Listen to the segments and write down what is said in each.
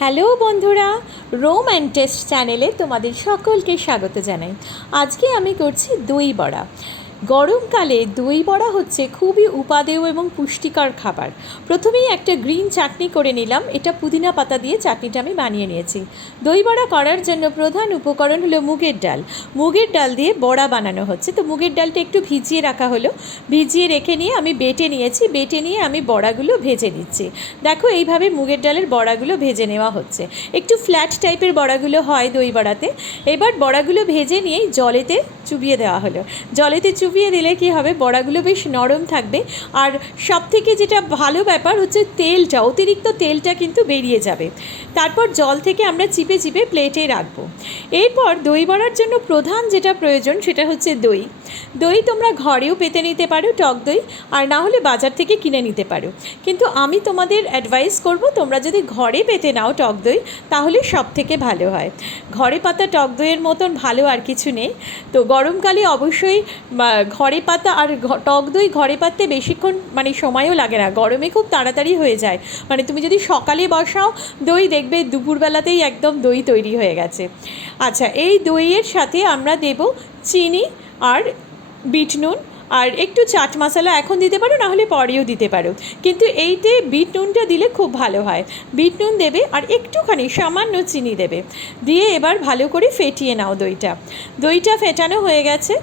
Hello বন্ধুরা Rome and test চ্যানেলে তোমাদের সকলকে স্বাগত জানাই। আজকে আমি করছি দই বড়া। গরমকালে দই বড়া হচ্ছে খুবই উপাদেয় এবং পুষ্টিকর খাবার। প্রথমেই একটা গ্রিন চাটনি করে নিলাম। এটা পুদিনা পাতা দিয়ে চাটনিটা আমি বানিয়ে নিয়েছি। দই বড়া করার জন্য প্রধান উপকরণ হলো মুগের ডাল। মুগের ডাল দিয়ে বড়া বানানো হচ্ছে। তো মুগের ডালটা একটু ভিজিয়ে রাখা হলো। ভিজিয়ে রেখে নিয়ে আমি বেটে নিয়েছি। বেটে নিয়ে আমি বড়াগুলো ভেজে নিচ্ছি। দেখো এইভাবে মুগের ডালের বড়াগুলো ভেজে নেওয়া হচ্ছে। একটু ফ্ল্যাট টাইপের বড়াগুলো হয় দই বড়াতে। এবার বড়াগুলো ভেজে নিয়েই জলেতে চুবিয়ে দেওয়া হলো। জলেতে চুবিয়ে দিলে কি হবে? বড়াগুলো বেশ নরম থাকবে। আর সব থেকে যেটা ভালো ব্যাপার হচ্ছে তেলটা, অতিরিক্ত তেলটা কিন্তু বেরিয়ে যাবে। তারপর জল থেকে আমরা চিপে চিপে প্লেটে রাখব। এরপর দই বড়ার জন্য প্রধান যেটা প্রয়োজন সেটা হচ্ছে দই। দই তোমরা ঘরেও পেতে নিতে পারো, টক দই, আর না হলে বাজার থেকে কিনে নিতে পারো। কিন্তু আমি তোমাদের অ্যাডভাইস করব, তোমরা যদি ঘরে পেতে নাও টক দই, তাহলে সব থেকে ভালো হয়। ঘরে পাতা টক দইয়ের মতন ভালো আর কিছু নেই। তো গরমকালে অবশ্যই ঘরে পাতা আর টক দই ঘরে পাততে বেশিক্ষণ মানে সময়ও লাগে না। গরমে খুব তাড়াতাড়ি হয়ে যায়। মানে তুমি যদি সকালে বসাও, দই দেখবে দুপুরবেলাতেই একদম দই তৈরি হয়ে গেছে। আচ্ছা এই দইয়ের সাথে আমরা দেব চিনি আর বিট নুন। আর একটু চাট মশলা এখন দিতে পারো, না হলে পরেও দিতে পারো। কিন্তু এইতে বিট নুনটা দিলে খুব ভালো হয়। বিট নুন দেবে আর একটুখানি সামান্য চিনি দেবে। দিয়ে এবার ভালো করে ফেটিয়ে নাও দইটা। দইটা ফেটানো হয়ে গেছে।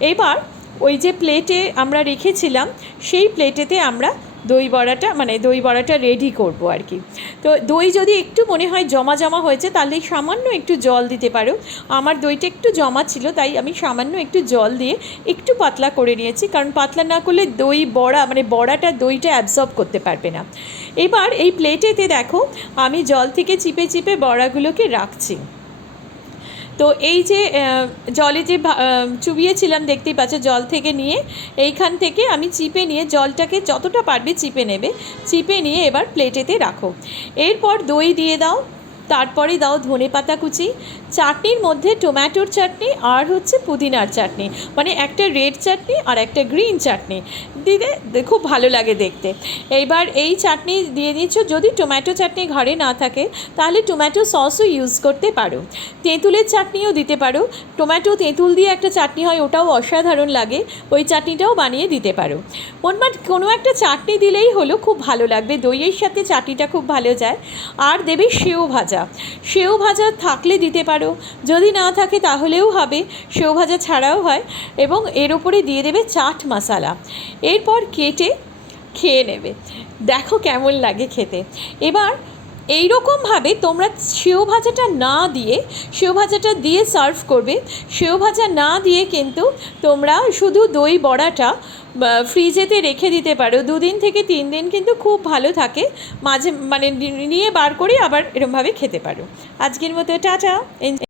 এবার ওই যে প্লেটে আমরা রেখেছিলাম, সেই প্লেটেতে আমরা দই বড়াটা মানে দই বড়াটা রেডি করব আর কি। তো দই যদি একটু মনে হয় জমা জমা হয়েছে, তাহলে সামান্য একটু জল দিতে পারো। আমার দইটা একটু জমা ছিল, তাই আমি সামান্য একটু জল দিয়ে একটু পাতলা করে নিয়েছি, কারণ পাতলা না করলে দই বড়া মানে বড়াটা দইটা অ্যাবজর্ব করতে পারবে না। এবার এই প্লেটেতে দেখো, আমি জল থেকে চিপে চিপে বড়াগুলোকে রাখছি। তো এই যে জলে যে চুবিয়েছিলাম, দেখতেই পাচ্ছ, জল থেকে নিয়ে, এইখান থেকে আমি চিপে নিয়ে, জলটাকে যতটা পারবে চিপে নেবে, চিপে নিয়ে এবার প্লেটেতে রাখো। এরপর দই দিয়ে দাও তারপরে দাও ধনে পাতা কুচি। চাটনির মধ্যে টমেটোর চাটনি আর হচ্ছে পুদিনার চাটনি। মানে একটা রেড চাটনি আর একটা গ্রিন চাটনি। দিলে খুব ভালো লাগে দেখতে। এইবার এই চাটনি দিয়ে দিচ্ছ। যদি টমেটো চাটনি ঘরে না থাকে, তাহলে টমেটো সসও ইউজ করতে পারো। তেঁতুলের চাটনিও দিতে পারো। টমেটো তেঁতুল দিয়ে একটা চাটনি হয়, ওটাও অসাধারণ লাগে। ওই চাটনিটাও বানিয়ে দিতে পারো। মোটমাট কোনো একটা চাটনি দিলেই হলো, খুব ভালো লাগবে। দইয়ের সাথে চাটনিটা খুব ভালো যায়। আর দেবে সেও ভাজা। সেও ভাজা থাকলে দিতে পারো। যদি না থাকে তাহলেও হবে। সেও ভাজা ছাড়াও হয় এবং এর ওপরে দিয়ে দেবে চাট মশালা। এরপর কেটে খেয়ে নেবে। দেখো কেমন লাগে খেতে। এবার এই রকমভাবে তোমরা সেও ভাজাটা না দিয়ে, সেও ভাজাটা দিয়ে সার্ভ করবে। সেও ভাজা না দিয়ে কিন্তু তোমরা শুধু দই বড়াটা ফ্রিজেতে রেখে দিতে পারো। দুদিন থেকে তিন দিন কিন্তু খুব ভালো থাকে। মাঝে মানে নিয়ে বার করে আবার এরমভাবে খেতে পারো। আজকের মতো টাটা।